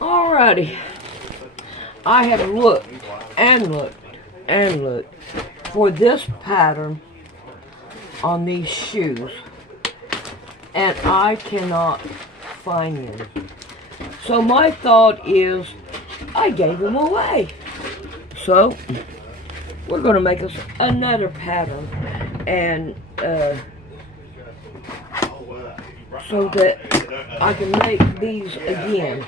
Alrighty. I have looked and looked and looked for this pattern on these shoes, and I cannot find them. So my thought is, I gave them away. So we're going to make us another pattern, and so that I can make these again.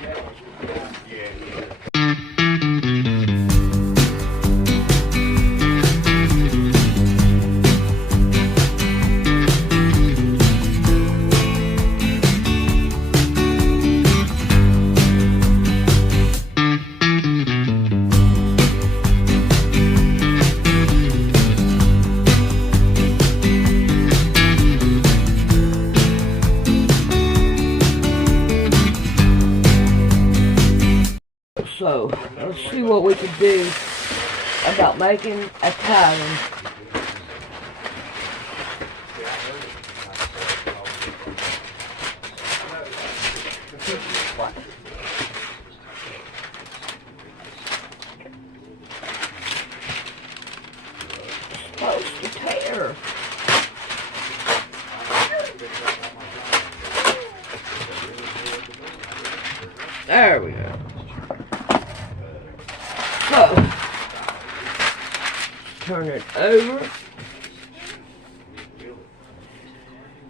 So, let's see what we can do about making a pattern. It's supposed to tear. There we go. So, turn it over,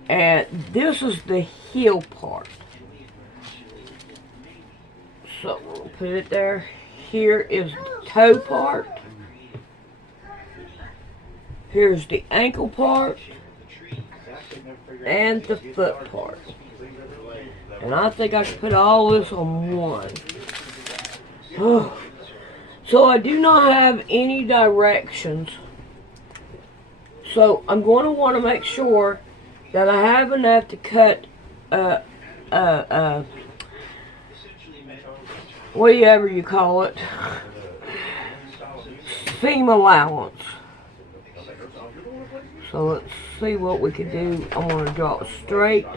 and this is the heel part. So we'll put it there. Here is the toe part. Here's the ankle part, and the foot part. And I think I can put all this on one. Oh. So I do not have any directions. So I'm going to want to make sure that I have enough to cut whatever you call it, seam allowance. So let's see what we can do. I'm going to draw it straight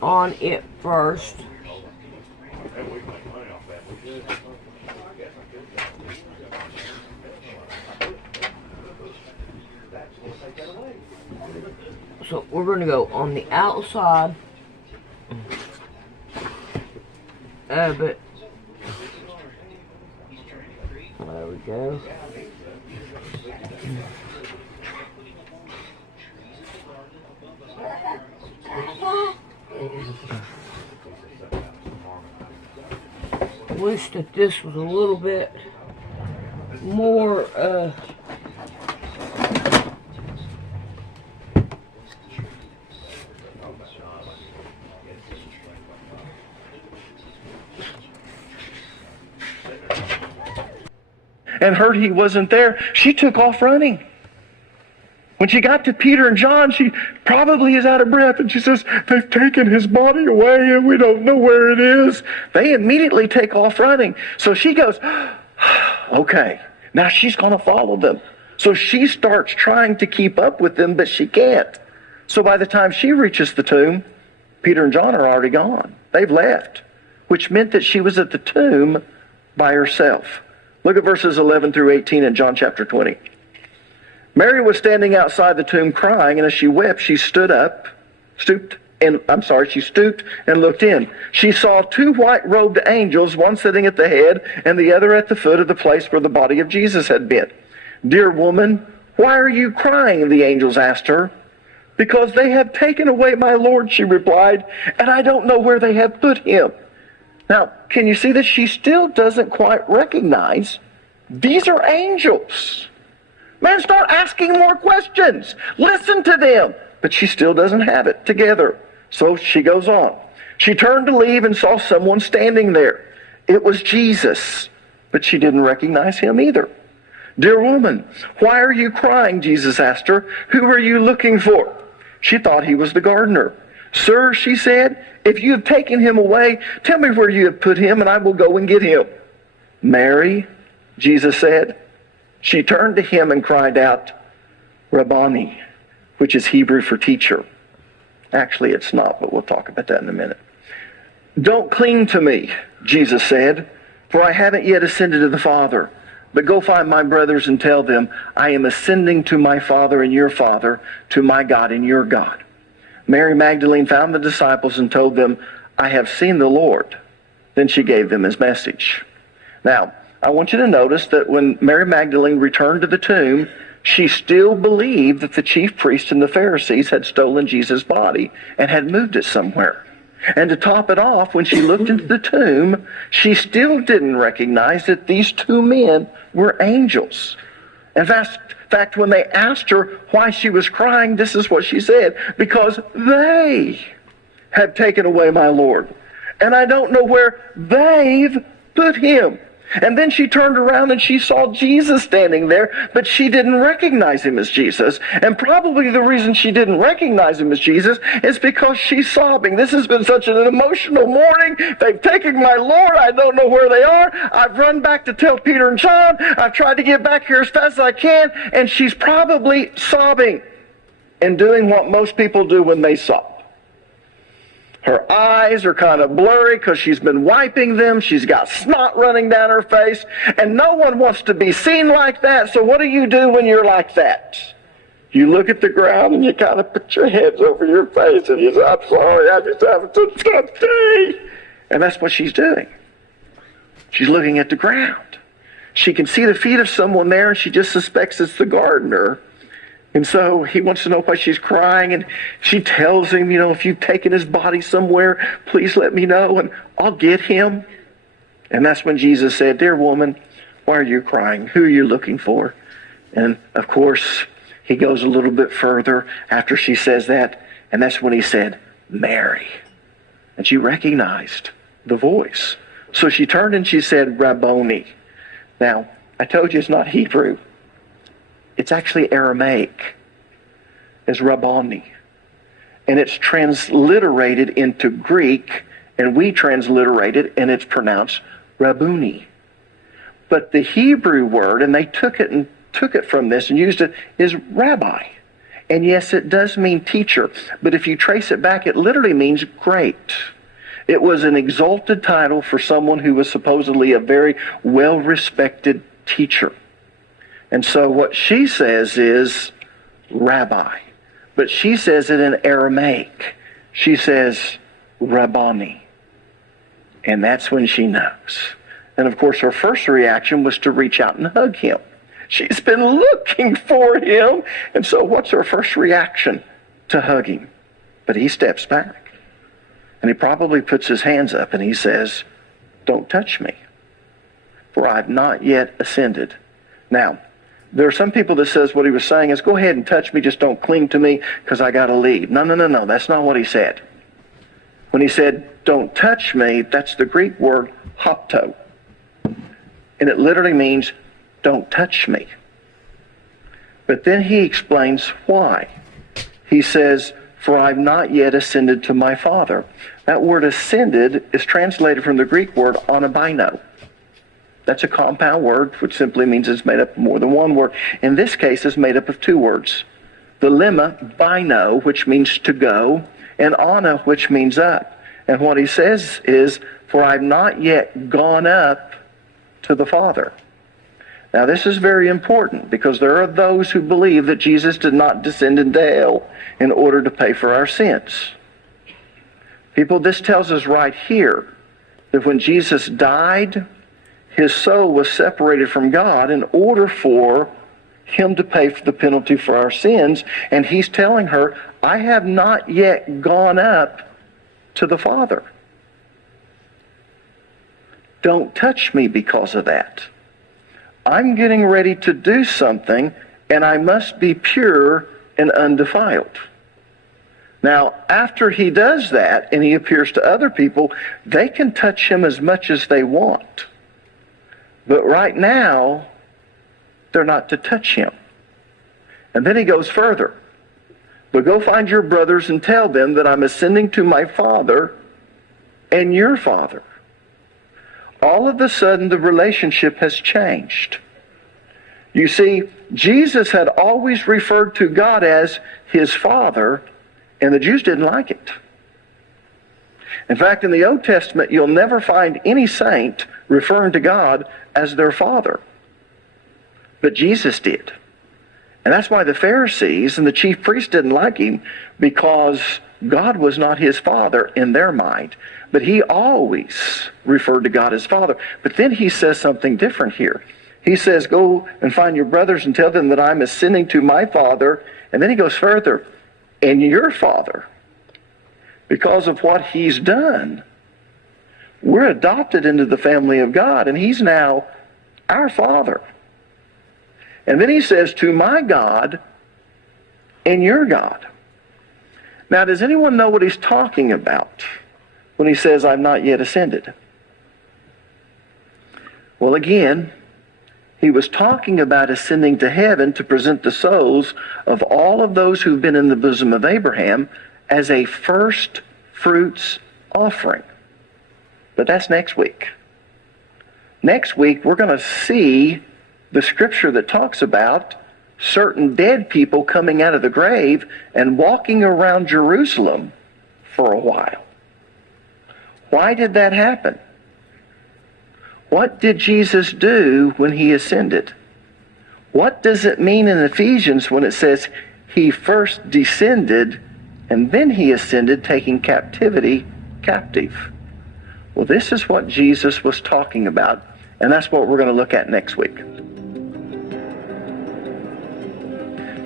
on it first. So we're going to go on the outside of it. There we go. Wish that this was a little bit more and heard he wasn't there, she took off running. When she got to Peter and John, she probably is out of breath, and she says, "They've taken his body away, and we don't know where it is." They immediately take off running. So she goes, okay, now she's going to follow them. So she starts trying to keep up with them, but she can't. So by the time she reaches the tomb, Peter and John are already gone. They've left, which meant that she was at the tomb by herself. Look at verses 11 through 18 in John chapter 20. Mary was standing outside the tomb crying, and as she wept, she stooped and looked in. She saw two white-robed angels, one sitting at the head and the other at the foot of the place where the body of Jesus had been. "Dear woman, why are you crying?" the angels asked her. "Because they have taken away my Lord," she replied, "and I don't know where they have put him." Now, can you see that she still doesn't quite recognize these are angels? Man, start asking more questions. Listen to them. But she still doesn't have it together. So she goes on. She turned to leave and saw someone standing there. It was Jesus, but she didn't recognize him either. "Dear woman, why are you crying?" Jesus asked her. "Who are you looking for?" She thought he was the gardener. "Sir," she said, "if you have taken him away, tell me where you have put him, and I will go and get him." "Mary," Jesus said. She turned to him and cried out, "Rabboni," which is Hebrew for teacher. Actually, it's not, but we'll talk about that in a minute. Don't cling to me, Jesus said, for I haven't yet ascended to the Father. But go find my brothers and tell them, I am ascending to my Father and your Father, to my God and your God. Mary Magdalene found the disciples and told them, I have seen the Lord. Then she gave them his message. Now, I want you to notice that when Mary Magdalene returned to the tomb, she still believed that the chief priests and the Pharisees had stolen Jesus' body and had moved it somewhere. And to top it off, when she looked into the tomb, she still didn't recognize that these two men were angels. In fact, when they asked her why she was crying, this is what she said: because they have taken away my Lord, and I don't know where they've put him. And then she turned around and she saw Jesus standing there, but she didn't recognize him as Jesus. And probably the reason she didn't recognize him as Jesus is because she's sobbing. This has been such an emotional morning. They've taken my Lord. I don't know where they are. I've run back to tell Peter and John. I've tried to get back here as fast as I can. And she's probably sobbing and doing what most people do when they sob. Her eyes are kind of blurry because she's been wiping them. She's got snot running down her face. And no one wants to be seen like that. So what do you do when you're like that? You look at the ground and you kind of put your hands over your face and you say, I'm sorry, I just haven't done something. And that's what she's doing. She's looking at the ground. She can see the feet of someone there and she just suspects it's the gardener. And so he wants to know why she's crying, and she tells him, if you've taken his body somewhere, please let me know, and I'll get him. And that's when Jesus said, dear woman, why are you crying? Who are you looking for? And, of course, he goes a little bit further after she says that, and that's when he said, Mary. And she recognized the voice. So she turned and she said, Rabboni. Now, I told you it's not Hebrew. It's actually Aramaic as Rabboni. And it's transliterated into Greek, and we transliterate it, and it's pronounced Rabboni. But the Hebrew word, and they took it from this and used it, is rabbi. And yes, it does mean teacher, but if you trace it back, it literally means great. It was an exalted title for someone who was supposedly a very well-respected teacher. And so what she says is rabbi. But she says it in Aramaic. She says Rabboni. And that's when she knows. And of course her first reaction was to reach out and hug him. She's been looking for him. And so what's her first reaction? To hug him. But he steps back. And he probably puts his hands up and he says, don't touch me, for I've not yet ascended. Now, there are some people that says what he was saying is, go ahead and touch me, just don't cling to me because I got to leave. No, that's not what he said. When he said, don't touch me, that's the Greek word hapto. And it literally means, don't touch me. But then he explains why. He says, for I've not yet ascended to my Father. That word ascended is translated from the Greek word anabino. That's a compound word, which simply means it's made up of more than one word. In this case, it's made up of two words. The lemma, bino, which means to go, and ana, which means up. And what he says is, for I've not yet gone up to the Father. Now, this is very important because there are those who believe that Jesus did not descend into hell in order to pay for our sins. People, this tells us right here that when Jesus died, his soul was separated from God in order for him to pay for the penalty for our sins. And he's telling her, I have not yet gone up to the Father. Don't touch me because of that. I'm getting ready to do something, and I must be pure and undefiled. Now, after he does that, and he appears to other people, they can touch him as much as they want. But right now, they're not to touch him. And then he goes further. But go find your brothers and tell them that I'm ascending to my Father and your Father. All of a sudden, the relationship has changed. You see, Jesus had always referred to God as his Father, and the Jews didn't like it. In fact, in the Old Testament, you'll never find any saint referring to God as their father. But Jesus did. And that's why the Pharisees and the chief priests didn't like him, because God was not his father in their mind. But he always referred to God as Father. But then he says something different here. He says, go and find your brothers and tell them that I'm ascending to my Father. And then he goes further, and your Father. Because of what he's done, we're adopted into the family of God, and he's now our Father. And then he says, to my God and your God. Now, does anyone know what he's talking about when he says, I've not yet ascended? Well, again, he was talking about ascending to heaven to present the souls of all of those who've been in the bosom of Abraham as a first fruits offering. But that's next week. Next week, we're going to see the scripture that talks about certain dead people coming out of the grave and walking around Jerusalem for a while. Why did that happen? What did Jesus do when he ascended? What does it mean in Ephesians when it says he first descended and then he ascended, taking captivity captive? Well, this is what Jesus was talking about, and that's what we're going to look at next week.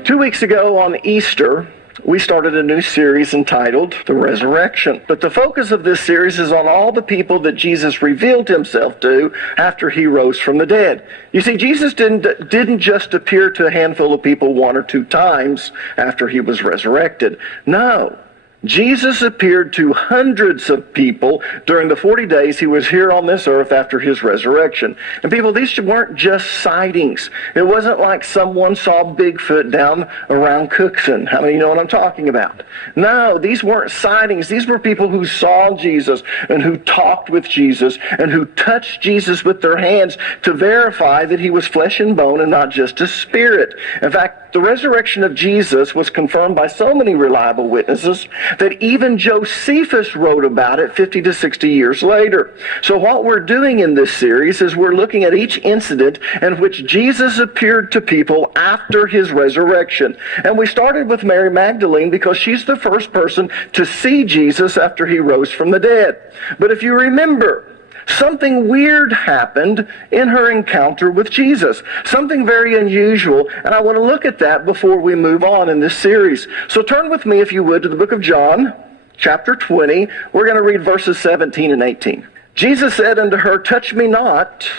2 weeks ago on Easter, we started a new series entitled The Resurrection. But the focus of this series is on all the people that Jesus revealed himself to after he rose from the dead. You see, Jesus didn't just appear to a handful of people 1 or 2 times after he was resurrected. No. Jesus appeared to hundreds of people during the 40 days he was here on this earth after his resurrection. And people, these weren't just sightings. It wasn't like someone saw Bigfoot down around Cookson. How many know what I'm talking about? No, these weren't sightings. These were people who saw Jesus and who talked with Jesus and who touched Jesus with their hands to verify that he was flesh and bone and not just a spirit. In fact, the resurrection of Jesus was confirmed by so many reliable witnesses that even Josephus wrote about it 50 to 60 years later. So what we're doing in this series is we're looking at each incident in which Jesus appeared to people after his resurrection. And we started with Mary Magdalene because she's the first person to see Jesus after he rose from the dead. But if you remember, something weird happened in her encounter with Jesus. Something very unusual, and I want to look at that before we move on in this series. So turn with me, if you would, to the book of John, chapter 20. We're going to read verses 17 and 18. Jesus said unto her, touch me not,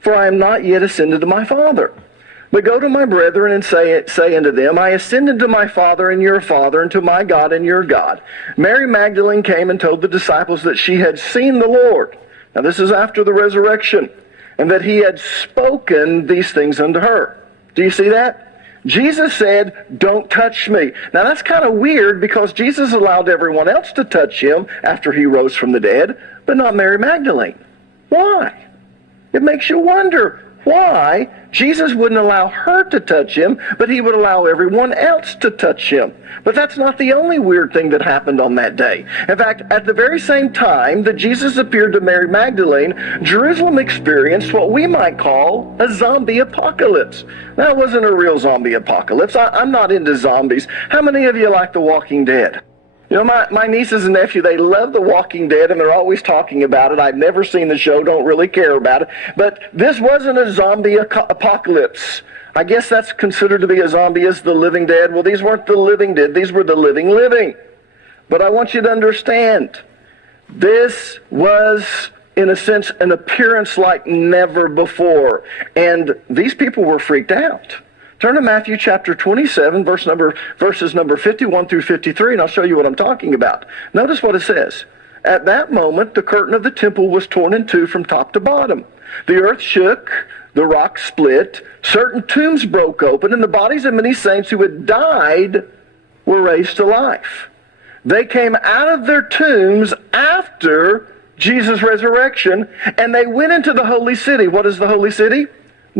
for I am not yet ascended to my Father. But go to my brethren and say unto them, I ascended to my Father and your Father, and to my God and your God. Mary Magdalene came and told the disciples that she had seen the Lord. Now this is after the resurrection, and that he had spoken these things unto her. Do you see that? Jesus said, don't touch me. Now that's kind of weird because Jesus allowed everyone else to touch him after he rose from the dead, but not Mary Magdalene. Why? It makes you wonder why Jesus wouldn't allow her to touch him, but he would allow everyone else to touch him. But that's not the only weird thing that happened on that day. In fact, at the very same time that Jesus appeared to Mary Magdalene, Jerusalem experienced what we might call a zombie apocalypse. Now, it wasn't a real zombie apocalypse. I'm not into zombies. How many of you like The Walking Dead? You know, my nieces and nephew, they love The Walking Dead, and they're always talking about it. I've never seen the show, don't really care about it. But this wasn't a zombie apocalypse. I guess that's considered to be a zombie as the living dead. Well, these weren't the living dead. These were the living. But I want you to understand, this was, in a sense, an appearance like never before. And these people were freaked out. Turn to Matthew chapter 27, verses number 51 through 53, and I'll show you what I'm talking about. Notice what it says. At that moment, the curtain of the temple was torn in two from top to bottom. The earth shook, the rock split, certain tombs broke open, and the bodies of many saints who had died were raised to life. They came out of their tombs after Jesus' resurrection, and they went into the holy city. What is the holy city?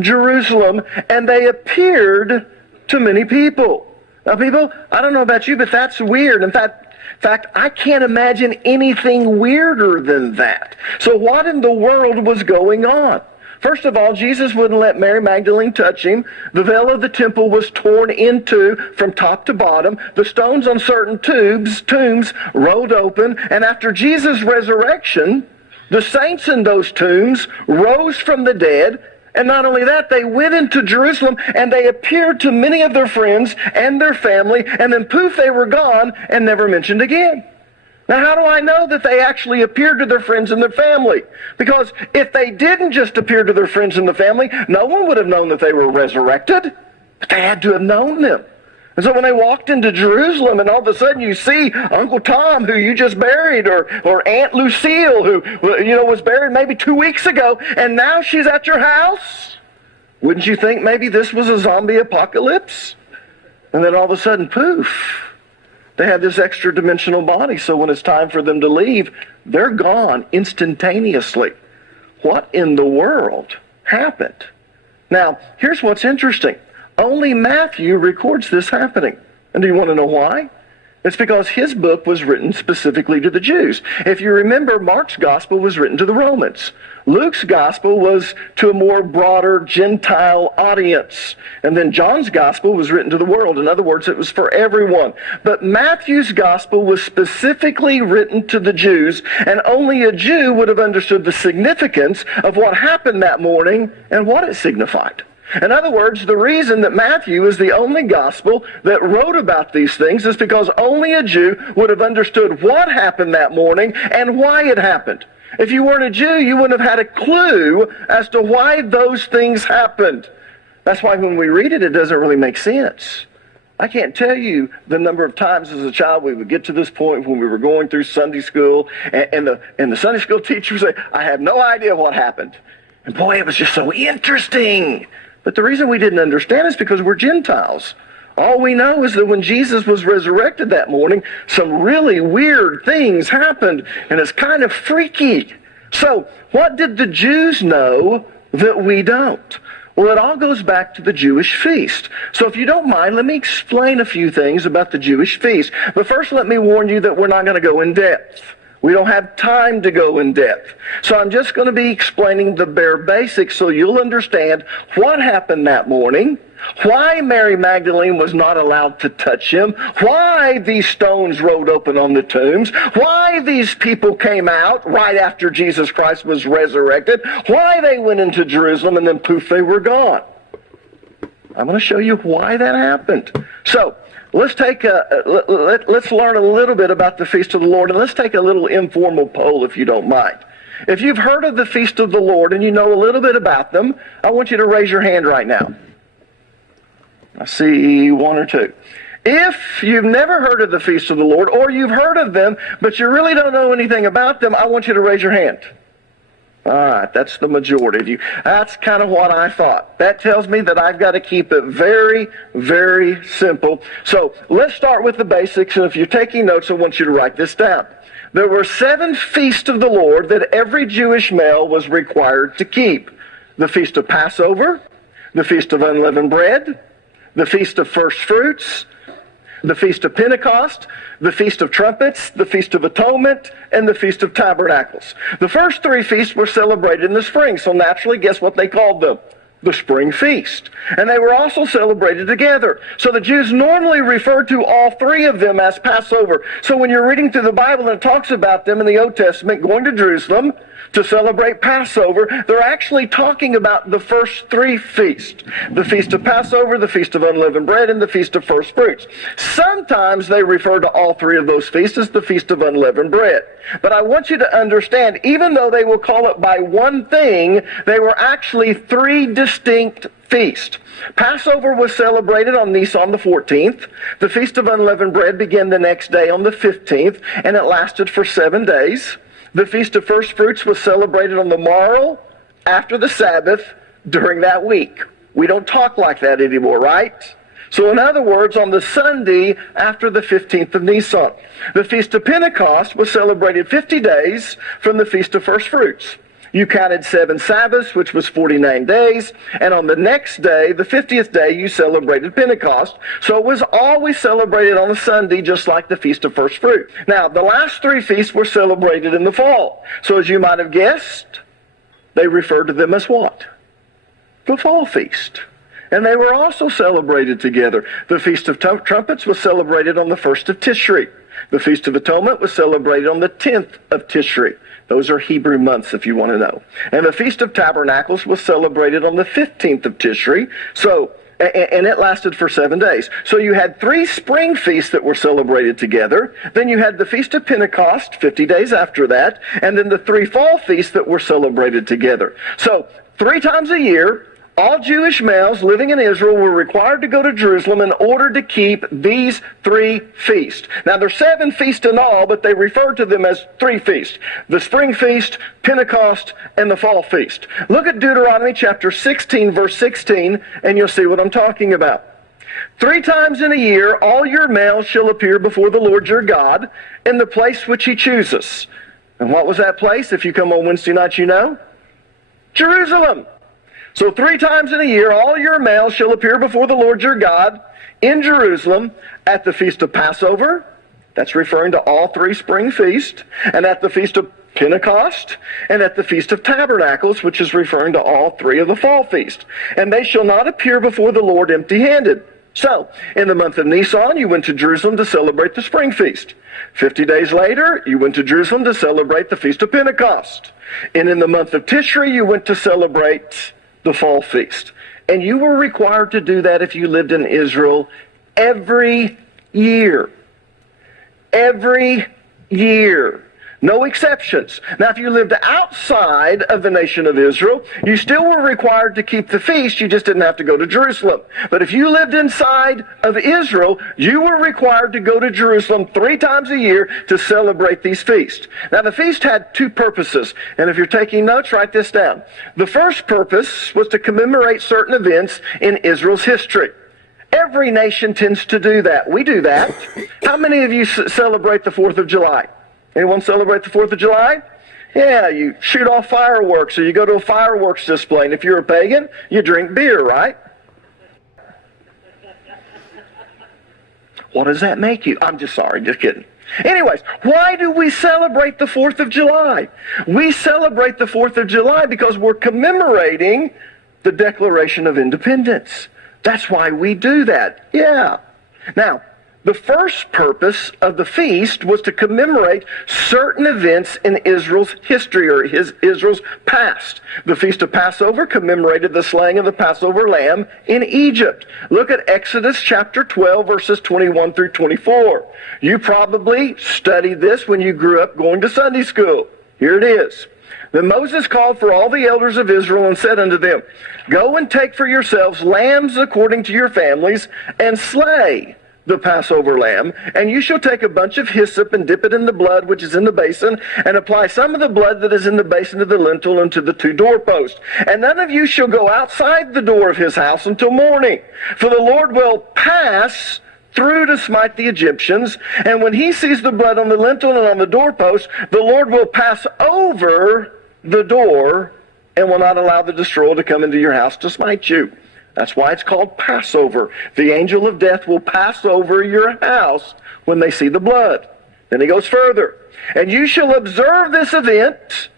Jerusalem, and they appeared to many people. Now, people, I don't know about you, but that's weird. In fact, fact, I can't imagine anything weirder than that. So what in the world was going on? First of all, Jesus wouldn't let Mary Magdalene touch him. The veil of the temple was torn in two from top to bottom. The stones on certain tombs rolled open. And after Jesus' resurrection, the saints in those tombs rose from the dead. And not only that, they went into Jerusalem and they appeared to many of their friends and their family. And then poof, they were gone and never mentioned again. Now, how do I know that they actually appeared to their friends and their family? Because if they didn't just appear to their friends and the family, no one would have known that they were resurrected. But they had to have known them. And so when they walked into Jerusalem and all of a sudden you see Uncle Tom, who you just buried, or Aunt Lucille, who was buried maybe 2 weeks ago, and now she's at your house, wouldn't you think maybe this was a zombie apocalypse? And then all of a sudden, poof. They have this extra dimensional body, so when it's time for them to leave, they're gone instantaneously. What in the world happened? Now, here's what's interesting. Only Matthew records this happening. And do you want to know why? It's because his book was written specifically to the Jews. If you remember, Mark's gospel was written to the Romans. Luke's gospel was to a more broader Gentile audience. And then John's gospel was written to the world. In other words, it was for everyone. But Matthew's gospel was specifically written to the Jews, and only a Jew would have understood the significance of what happened that morning and what it signified. In other words, the reason that Matthew is the only gospel that wrote about these things is because only a Jew would have understood what happened that morning and why it happened. If you weren't a Jew, you wouldn't have had a clue as to why those things happened. That's why when we read it, it doesn't really make sense. I can't tell you the number of times as a child we would get to this point when we were going through Sunday school, and the Sunday school teacher would say, I have no idea what happened. And boy, it was just so interesting. But the reason we didn't understand is because we're Gentiles. All we know is that when Jesus was resurrected that morning, some really weird things happened, and it's kind of freaky. So, what did the Jews know that we don't? Well, it all goes back to the Jewish feast. So if you don't mind, let me explain a few things about the Jewish feast. But first, let me warn you that we're not going to go in depth. We don't have time to go in depth. So I'm just going to be explaining the bare basics so you'll understand what happened that morning, why Mary Magdalene was not allowed to touch him, why these stones rolled open on the tombs, why these people came out right after Jesus Christ was resurrected, why they went into Jerusalem and then poof, they were gone. I'm going to show you why that happened. So, let's learn a little bit about the Feast of the Lord, and let's take a little informal poll if you don't mind. If you've heard of the Feast of the Lord and you know a little bit about them, I want you to raise your hand right now. I see one or two. If you've never heard of the Feast of the Lord, or you've heard of them, but you really don't know anything about them, I want you to raise your hand. All right, that's the majority of you. That's kind of what I thought. That tells me that I've got to keep it very, very simple. So let's start with the basics, and if you're taking notes, I want you to write this down. There were 7 feasts of the Lord that every Jewish male was required to keep. The Feast of Passover, the Feast of Unleavened Bread, the Feast of First Fruits, the Feast of Pentecost, the Feast of Trumpets, the Feast of Atonement, and the Feast of Tabernacles. The first 3 feasts were celebrated in the spring, so naturally, guess what they called them? The spring feast. And they were also celebrated together. So the Jews normally referred to all 3 of them as Passover. So when you're reading through the Bible and it talks about them in the Old Testament going to Jerusalem to celebrate Passover, they're actually talking about the first 3 feasts. The Feast of Passover, the Feast of Unleavened Bread, and the Feast of First Fruits. Sometimes they refer to all 3 of those feasts as the Feast of Unleavened Bread. But I want you to understand, even though they will call it by one thing, they were actually 3 distinct feasts. Passover was celebrated on Nisan the 14th. The Feast of Unleavened Bread began the next day on the 15th, and it lasted for 7 days. The Feast of First Fruits was celebrated on the morrow after the Sabbath during that week. We don't talk like that anymore, right? So in other words, on the Sunday after the 15th of Nisan. The Feast of Pentecost was celebrated 50 days from the Feast of First Fruits. you counted 7 Sabbaths, which was 49 days. And on the next day, the 50th day, you celebrated Pentecost. So it was always celebrated on a Sunday, just like the Feast of First Fruit. Now, the last 3 feasts were celebrated in the fall. So as you might have guessed, they referred to them as what? The fall feast. And they were also celebrated together. The Feast of Trumpets was celebrated on the 1st of Tishri. The Feast of Atonement was celebrated on the 10th of Tishri. Those are Hebrew months, if you want to know. And the Feast of Tabernacles was celebrated on the 15th of Tishri. And it lasted for 7 days. So you had 3 spring feasts that were celebrated together. Then you had the Feast of Pentecost, 50 days after that. And then the 3 fall feasts that were celebrated together. So 3 times a year, all Jewish males living in Israel were required to go to Jerusalem in order to keep these 3 feasts. Now, there's 7 feasts in all, but they refer to them as 3 feasts. The spring feast, Pentecost, and the fall feast. Look at Deuteronomy chapter 16, verse 16, and you'll see what I'm talking about. 3 times in a year, all your males shall appear before the Lord your God in the place which he chooses. And what was that place? If you come on Wednesday night, you know. Jerusalem. So 3 times in a year, all your males shall appear before the Lord your God in Jerusalem at the Feast of Passover. That's referring to all 3 spring feasts. And at the Feast of Pentecost, and at the Feast of Tabernacles, which is referring to all 3 of the fall feasts. And they shall not appear before the Lord empty-handed. So, in the month of Nisan, you went to Jerusalem to celebrate the spring feast. 50 days later, you went to Jerusalem to celebrate the Feast of Pentecost. And in the month of Tishri, you went to celebrate the fall feast. And you were required to do that if you lived in Israel every year. Every year. No exceptions. Now, if you lived outside of the nation of Israel, you still were required to keep the feast. You just didn't have to go to Jerusalem. But if you lived inside of Israel, you were required to go to Jerusalem 3 times a year to celebrate these feasts. Now, the feast had 2 purposes. And if you're taking notes, write this down. The first purpose was to commemorate certain events in Israel's history. Every nation tends to do that. We do that. How many of you celebrate the 4th of July? Anyone celebrate the 4th of July? Yeah, you shoot off fireworks, or you go to a fireworks display. And if you're a pagan, you drink beer, right? What does that make you? I'm just sorry, just kidding. Anyways, why do we celebrate the 4th of July? We celebrate the 4th of July because we're commemorating the Declaration of Independence. That's why we do that. Yeah. Now, the first purpose of the feast was to commemorate certain events in Israel's history, or Israel's past. The Feast of Passover commemorated the slaying of the Passover lamb in Egypt. Look at Exodus chapter 12, verses 21 through 24. You probably studied this when you grew up going to Sunday school. Here it is. Then Moses called for all the elders of Israel and said unto them, Go and take for yourselves lambs according to your families, and slay the Passover lamb, and you shall take a bunch of hyssop and dip it in the blood which is in the basin, and apply some of the blood that is in the basin to the lintel and to the 2 doorposts. And none of you shall go outside the door of his house until morning, for the Lord will pass through to smite the Egyptians, and when he sees the blood on the lintel and on the doorpost, the Lord will pass over the door and will not allow the destroyer to come into your house to smite you. That's why it's called Passover. The angel of death will pass over your house when they see the blood. Then he goes further. And you shall observe this event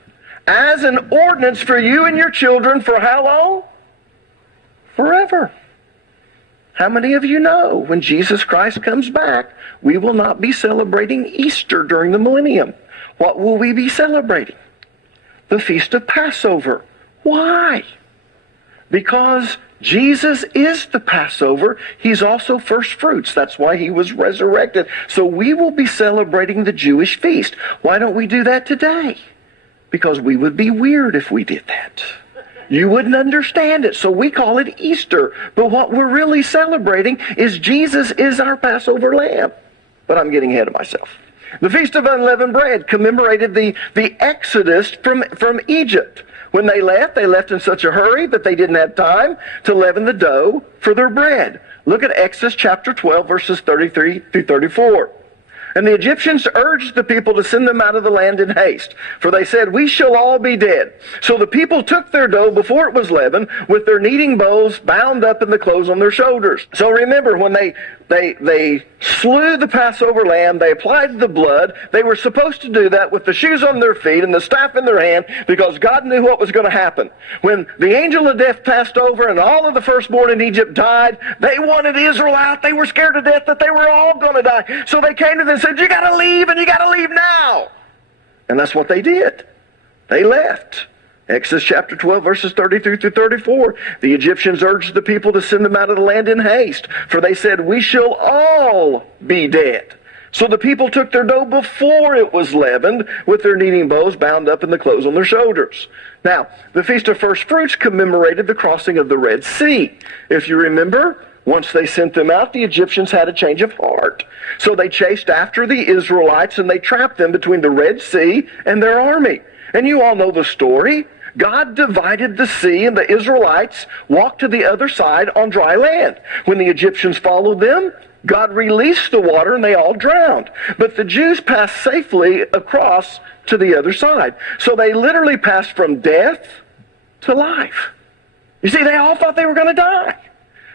as an ordinance for you and your children for how long? Forever. How many of you know when Jesus Christ comes back, we will not be celebrating Easter during the millennium? What will we be celebrating? The Feast of Passover. Why? Because Jesus is the Passover. He's also first fruits. That's why he was resurrected. So we will be celebrating the Jewish feast. Why don't we do that today? Because we would be weird if we did that. You wouldn't understand it. So we call it Easter. But what we're really celebrating is Jesus is our Passover lamb. But I'm getting ahead of myself. The Feast of Unleavened Bread commemorated the Exodus from Egypt. When they left in such a hurry that they didn't have time to leaven the dough for their bread. Look at Exodus chapter 12, verses 33 through 34. And the Egyptians urged the people to send them out of the land in haste, for they said, "We shall all be dead." So the people took their dough before it was leavened, with their kneading bowls bound up in the clothes on their shoulders. So remember, when they slew the Passover lamb, they applied the blood. They were supposed to do that with the shoes on their feet and the staff in their hand, because God knew what was going to happen. When the angel of death passed over and all of the firstborn in Egypt died, they wanted Israel out. They were scared to death that they were all going to die. So they came to them and said, "You got to leave, and you got to leave now." And that's what they did. They left. Exodus chapter 12, verses 33 through 34. The Egyptians urged the people to send them out of the land in haste, for they said, "We shall all be dead." So the people took their dough before it was leavened, with their kneading bowls bound up in the clothes on their shoulders. Now, the Feast of First Fruits commemorated the crossing of the Red Sea. If you remember, once they sent them out, the Egyptians had a change of heart. So they chased after the Israelites, and they trapped them between the Red Sea and their army. And you all know the story. God divided the sea, and the Israelites walked to the other side on dry land. When the Egyptians followed them, God released the water, and they all drowned. But the Jews passed safely across to the other side. So they literally passed from death to life. You see, they all thought they were going to die.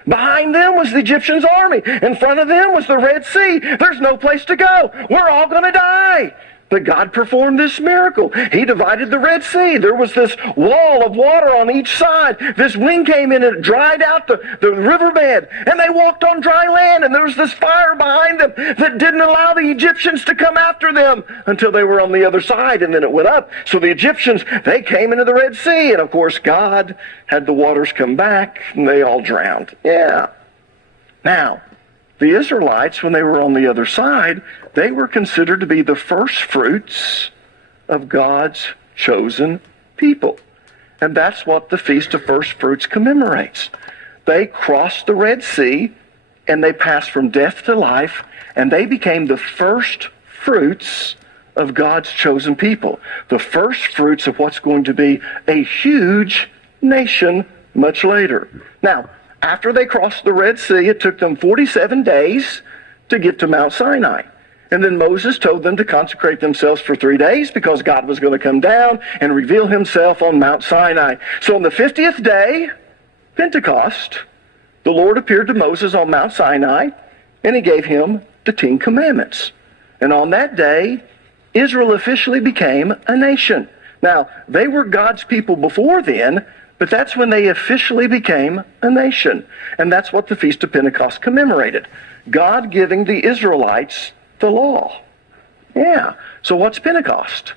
Behind them was the Egyptians' army. In front of them was the Red Sea. There's no place to go. We're all going to die. But God performed this miracle. He divided the Red Sea. There was this wall of water on each side. This wind came in and it dried out the riverbed. And they walked on dry land. And there was this fire behind them that didn't allow the Egyptians to come after them until they were on the other side. And then it went up. So the Egyptians, they came into the Red Sea. And of course, God had the waters come back and they all drowned. Yeah. Now, the Israelites, when they were on the other side, they were considered to be the first fruits of God's chosen people. And that's what the Feast of First Fruits commemorates. They crossed the Red Sea, and they passed from death to life, and they became the first fruits of God's chosen people. The first fruits of what's going to be a huge nation much later. Now, after they crossed the Red Sea, it took them 47 days to get to Mount Sinai. And then Moses told them to consecrate themselves for 3 days because God was going to come down and reveal himself on Mount Sinai. So on the 50th day, Pentecost, the Lord appeared to Moses on Mount Sinai, and he gave him the 10 Commandments. And on that day, Israel officially became a nation. Now, they were God's people before then, but that's when they officially became a nation. And that's what the Feast of Pentecost commemorated. God giving the Israelites the law. Yeah. So what's Pentecost?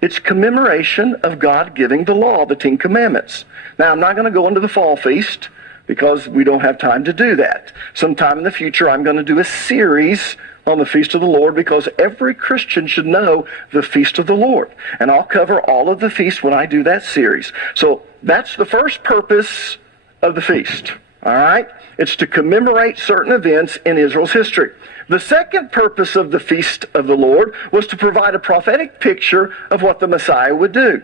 It's commemoration of God giving the law, the 10 Commandments. Now, I'm not going to go into the fall feast because we don't have time to do that. Sometime in the future, I'm going to do a series on the Feast of the Lord because every Christian should know the Feast of the Lord. And I'll cover all of the feasts when I do that series. So that's the first purpose of the feast. All right? It's to commemorate certain events in Israel's history. The second purpose of the Feast of the Lord was to provide a prophetic picture of what the Messiah would do.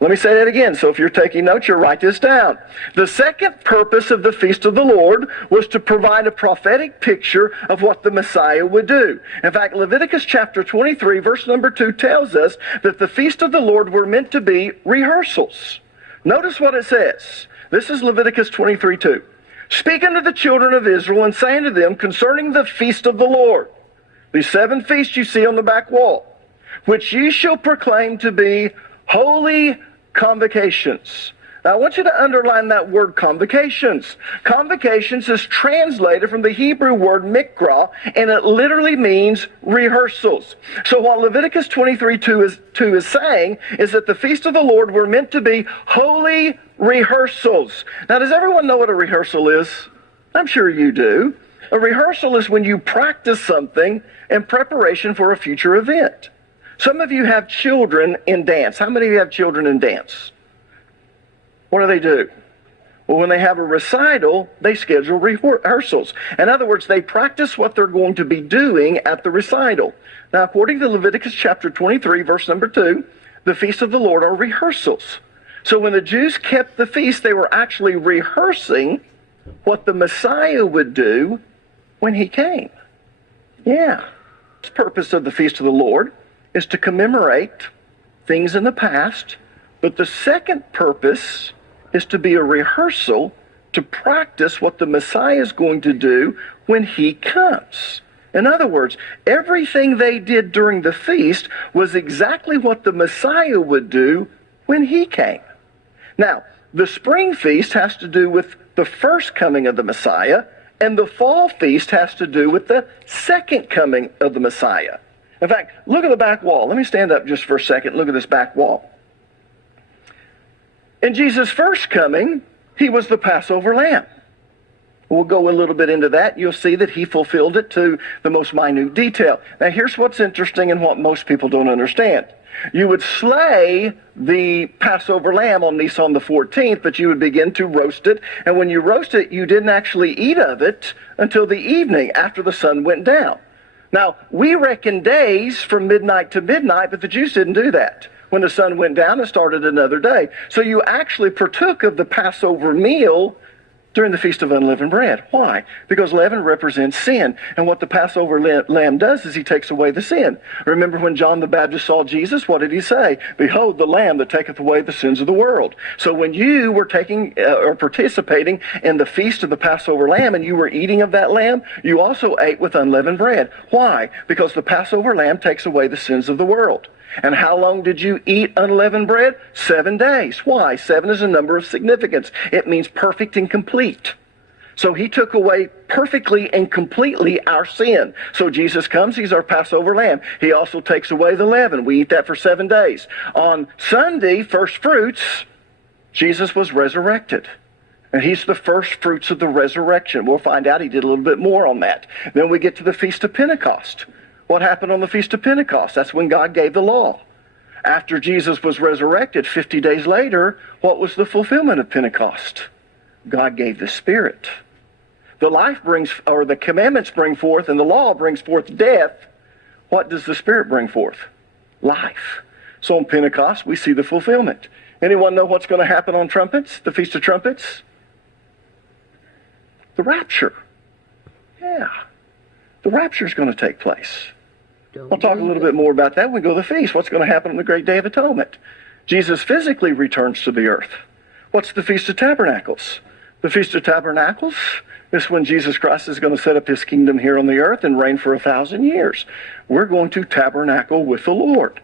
Let me say that again. So if you're taking notes, you'll write this down. The second purpose of the Feast of the Lord was to provide a prophetic picture of what the Messiah would do. In fact, Leviticus chapter 23, verse number 2 tells us that the Feast of the Lord were meant to be rehearsals. Notice what it says. This is Leviticus 23:2. Speak unto the children of Israel and say unto them concerning the Feast of the Lord, these 7 feasts you see on the back wall, which ye shall proclaim to be holy convocations. Now I want you to underline that word convocations. Convocations is translated from the Hebrew word mikra, and it literally means rehearsals. So what Leviticus 23:2 is saying is that the Feast of the Lord were meant to be holy rehearsals. Now does everyone know what a rehearsal is? I'm sure you do. A rehearsal is when you practice something in preparation for a future event. Some of you have children in dance. How many of you have children in dance? What do? Well, when they have a recital, they schedule rehearsals. In other words, they practice what they're going to be doing at the recital. Now, according to Leviticus chapter 23, verse number 2, the feasts of the Lord are rehearsals. So when the Jews kept the feast, they were actually rehearsing what the Messiah would do when he came. Yeah. purpose of the Feast of the Lord is to commemorate things in the past, but the second purpose is to be a rehearsal to practice what the Messiah is going to do when he comes. In other words, everything they did during the feast was exactly what the Messiah would do when he came. Now, the spring feast has to do with the first coming of the Messiah, and the fall feast has to do with the second coming of the Messiah. In fact, look at the back wall. Let me stand up just for a second. Look at this back wall. In Jesus' first coming, he was the Passover lamb. We'll go a little bit into that. You'll see that he fulfilled it to the most minute detail. Now, here's what's interesting and what most people don't understand. You would slay the Passover lamb on Nisan the 14th, but you would begin to roast it. And when you roast it, you didn't actually eat of it until the evening after the sun went down. Now, we reckon days from midnight to midnight, but the Jews didn't do that. When the sun went down, it started another day. So you actually partook of the Passover meal during the Feast of Unleavened Bread. Why? Because leaven represents sin. And what the Passover lamb does is he takes away the sin. Remember when John the Baptist saw Jesus, what did he say? Behold the Lamb that taketh away the sins of the world. So when you were taking or participating in the Feast of the Passover lamb and you were eating of that lamb, you also ate with unleavened bread. Why? Because the Passover lamb takes away the sins of the world. And how long did you eat unleavened bread? 7 days. Why? 7 is a number of significance. It means perfect and complete. So he took away perfectly and completely our sin. So Jesus comes, he's our Passover lamb. He also takes away the leaven. We eat that for 7 days. On Sunday, first fruits, Jesus was resurrected. And he's the first fruits of the resurrection. We'll find out he did a little bit more on that. Then we get to the Feast of Pentecost. What happened on the Feast of Pentecost? That's when God gave the law. After Jesus was resurrected 50 days later, what was the fulfillment of Pentecost? God gave the Spirit. The commandments bring forth, and the law brings forth death. What does the Spirit bring forth? Life. So on Pentecost, we see the fulfillment. Anyone know what's going to happen on trumpets, the Feast of Trumpets? The rapture. Yeah. The rapture is going to take place. We'll talk a little bit more about that when we go to the feast. What's going to happen on the Great Day of Atonement? Jesus physically returns to the earth. What's the Feast of Tabernacles? The Feast of Tabernacles is when Jesus Christ is going to set up his kingdom here on the earth and reign for 1,000 years. We're going to tabernacle with the Lord.